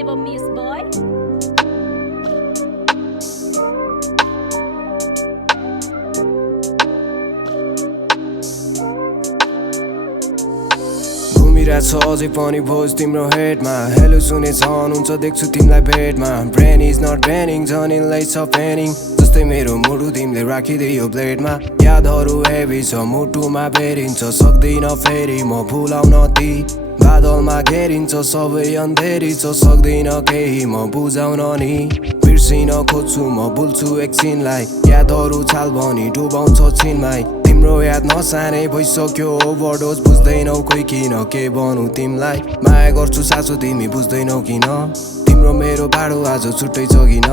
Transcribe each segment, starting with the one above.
never miss, boy. घुमिरहेछ अझै पनि भोज तिम्रो हेडमा हेलो सुने छन् हुन्छ देख्छु तिमीलाई बेडमा ब्रेन इज नट ब्रेनिङ झन् यिनलाई छ पेनिङ जस्तै मेरो मुटु तिमीले राखिदियो ब्लेडमा यादहरू हेभी छ मुटुमा बेरिन्छ सक्दिन फेरि म भुलाउन ती बादलमा घेरिन्छ सबै अन्धेरी छ सक्दिन केही म बुझाउन नि बिर्सिन खोज्छु म भुल्छु एकछिनलाई यादहरू छाल भनी डुबाउँछ छिनमै तिम्रो याद नसानै भइसक्यो ओभरडोज बुझ्दैनौ कोही किन के भनौँ तिमीलाई माया गर्छु साँचो तिमी बुझ्दैनौ किन तिम्रो मेरो बाटो आज छुट्टै छ किन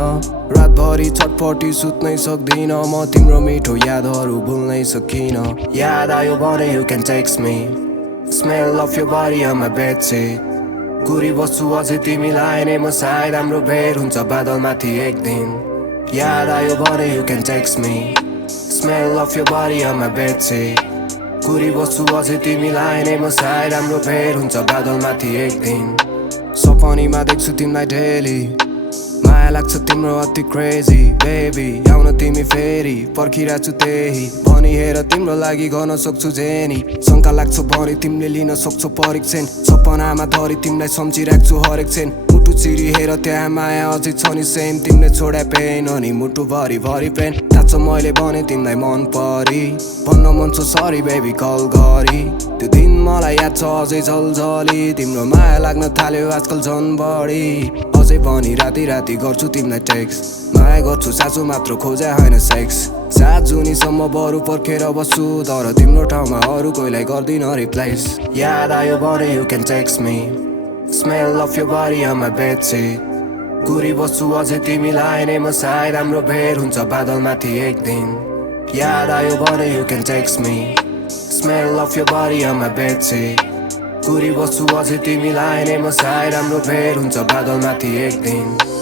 रातभरि छटपटी सुत्नै सक्दिन म तिम्रो मिठो यादहरू भुल्नै सकिन याद आयो भने you can text me smell of your body on my bedsheet गुरी बस्छु अझै तिमीलाई नै म सायद हाम्रो भेट हुन्छ बादलमाथि एक दिन याद आयो भने you can text me smell of your body on my bedsheet गुरी बस्छु अझै तिमीलाई नै म सायद हाम्रो भेट हुन्छ बादलमाथि एक दिन सपनीमा देख्छु तिमीलाई डेली माया लाग्छ तिम्रो अति क्रेजी बेबी आउन तिमी फेरि पर्खिरहेको छु त्यही भनी हेर तिम्रो लागि गर्न सक्छु जेनी शङ्का लाग्छ भने तिमीले लिन सक्छौ परीक्षण सपनामा धरी तिमीलाई सम्झिरहेको छु हरेक क्षण मुटु चिरी हेर त्यहाँ माया अझै छ नि सेम तिमीले छोडे पेन अनि मुटु भरि भरि पेन थाहा छ मैले भने तिमीलाई मन परी भन्न मन छ सरी बेबी कल गरी त्यो दिन मलाई याद छ अझै झलझली तिम्रो माया लाग्न थाल्यो आजकल झन् बढी अझै पनि राति राति गर्छु तिमीलाई टेक्स्ट माया गर्छु साँचो मात्र खोजे होइन सेक्स 7 जुनीसम्म बरु पर्खेर बस्छु तर तिम्रो ठाउँमा अरू कोहीलाई गर्दिन रिप्लेस याद आयो भने you can text me smell of your body on my bedsheet गुरी बस्छु अझै तिमीलाई नै म सायद हाम्रो भेट हुन्छ बादलमाथि एक दिन याद आयो भने you can text me smell of your body on my bedsheet गुरी बस्छु अझै तिमीलाई नै म सायद हाम्रो भेट हुन्छ बादलमाथि एक दिन